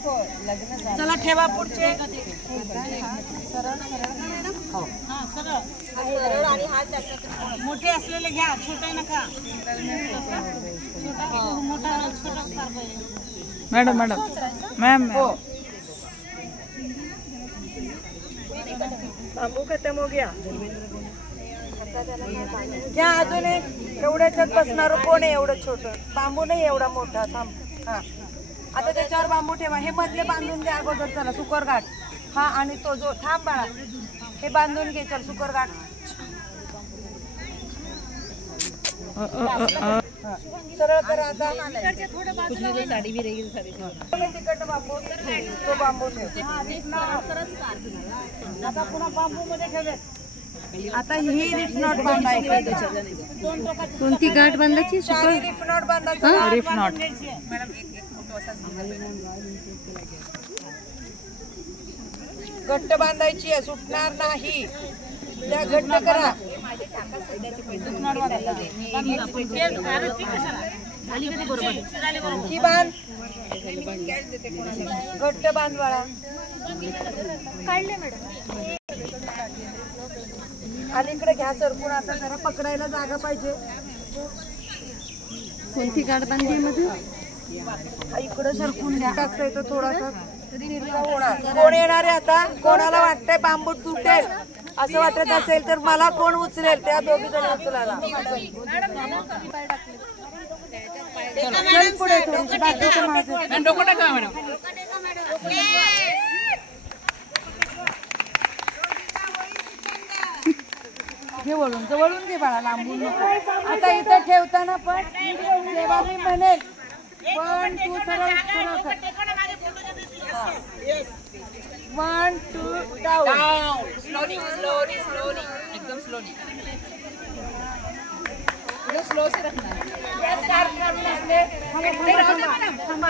चला ठेवा पुढचे. मोठे असलेले घ्या, छोटे नका. मॅडम मॅम बांबू खतम हो गया. घ्या अजून एक. एवढ्याच्यात बसणार कोण आहे? एवढं छोटं बांबू नाही, एवढा मोठा. थांब. हा आता त्याच्यावर बांबू ठेवा. हे मधले बांधून द्या अगोदर. चला सुकर गाठ. हा आणि तो जो थांब बाळा, हे बांधून घे. चल सुकर गाठ. सरळ करा आता. साडी भी रहेगी सारी. तिकट बांबू, तो बांबू ठेव. आता पुन्हा बांबू मध्ये ठेवले. आता ही रिफ नॉट बांधायची. कोणती गाठ बांधायची? रिफ नॉट बांधायची. रिफ नॉट. घट्ट बांधायची आहे, सुटणार नाही. त्या घट्ट करा. ही बांध. घट्ट बांध बाळा. काढले मॅडम. अलीकडे घ्या सरकून. असं जरा पकडायला जागा पाहिजे. कोणती गाठ बांधली मध्ये? इकडे सरकून घ्या. असं तर थोडासा कोण येणार आहे आता? कोणाला वाटतंय बांबू तुटेल असं वाटत असेल तर मला कोण उचलेल? त्या दोघी जण उचलायला. चल पुढे थोडीशी. बाकीचं माझं डोकं टाका मॅडम. घे वळून. जवळून घे बाळा, लांबून नको. आता इथं ठेवताना पण जेव्हा मी म्हणेल 1 2 सरळ सरळ कर. 1 2 डाऊन. स्लोली एकदम स्लोली. स्लो से रखना. थांबा.